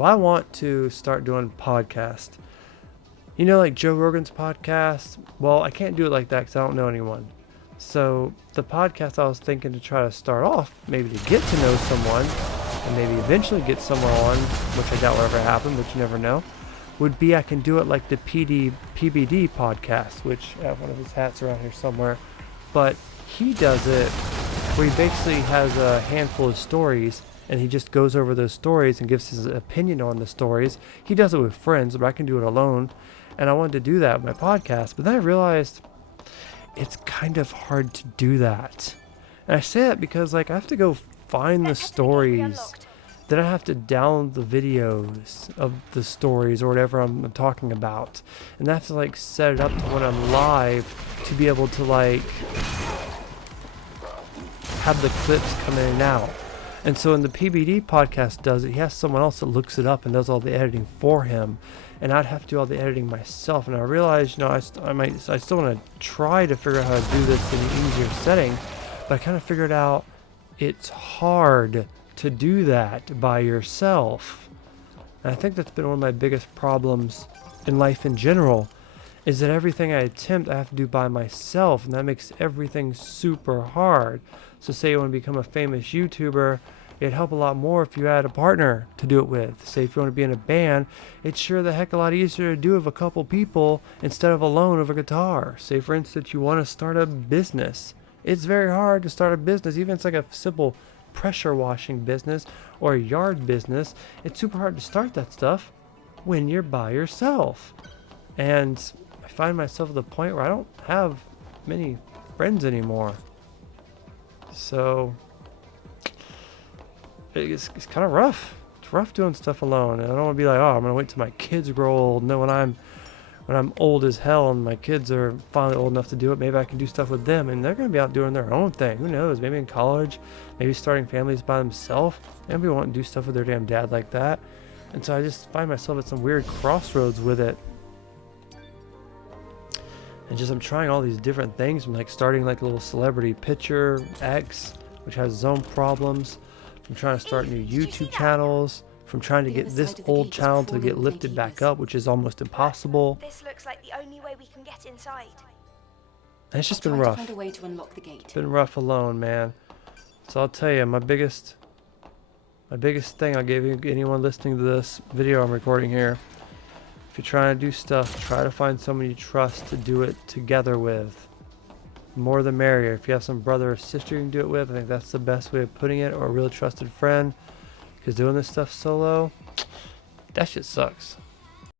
Well, I want to start doing podcast. You know, like Joe Rogan's podcast? Well, I can't do it like that because I don't know anyone. So the podcast I was thinking to try to start off, maybe to get to know someone, and maybe eventually get someone on, which I doubt will ever happen, but you never know, would be I can do it like the PBD podcast, which I have one of his hats around here somewhere. But he does it where he basically has a handful of stories and he just goes over those stories and gives his opinion on the stories. He does it with friends, but I can do it alone. And I wanted to do that with my podcast, but then I realized it's kind of hard to do that. And I say that because like I have to go find the stories. Then I have to download the videos of the stories or whatever I'm talking about. And I have to like set it up to when I'm live to be able to like have the clips come in and out. And so when the PBD podcast does it, he has someone else that looks it up and does all the editing for him. And I'd have to do all the editing myself. And I realized, you know, I still want to try to figure out how to do this in an easier setting. But I kind of figured out it's hard to do that by yourself. And I think that's been one of my biggest problems in life in general, is that everything I attempt I have to do by myself, and that makes everything super hard. So say you want to become a famous YouTuber, it'd help a lot more if you had a partner to do it with. Say if you want to be in a band, it's sure the heck a lot easier to do with a couple people instead of alone with a guitar. Say for instance you want to start a business. It's very hard to start a business, even if it's like a simple pressure washing business or a yard business. It's super hard to start that stuff when you're by yourself. And I find myself at the point where I don't have many friends anymore. So it's kind of rough. It's rough doing stuff alone. And I don't want to be like, oh, I'm going to wait till my kids grow old. No, when I'm old as hell and my kids are finally old enough to do it, maybe I can do stuff with them, and they're going to be out doing their own thing. Who knows? Maybe in college, maybe starting families by themselves. Maybe want to do stuff with their damn dad like that. And so I just find myself at some weird crossroads with it. And just I'm trying all these different things, from like starting like a little celebrity picture X, which has its own problems, from trying to start new YouTube channels, from trying to get this old channel to get lifted back up, which is almost impossible. This looks like the only way we can get inside. And it's just been rough. It's been rough alone, man. So I'll tell you, my biggest thing I'll give anyone listening to this video I'm recording here: if you're trying to do stuff, try to find someone you trust to do it together with. More the merrier. If you have some brother or sister you can do it with, I think that's the best way of putting it, or a real trusted friend. Because doing this stuff solo, that shit sucks.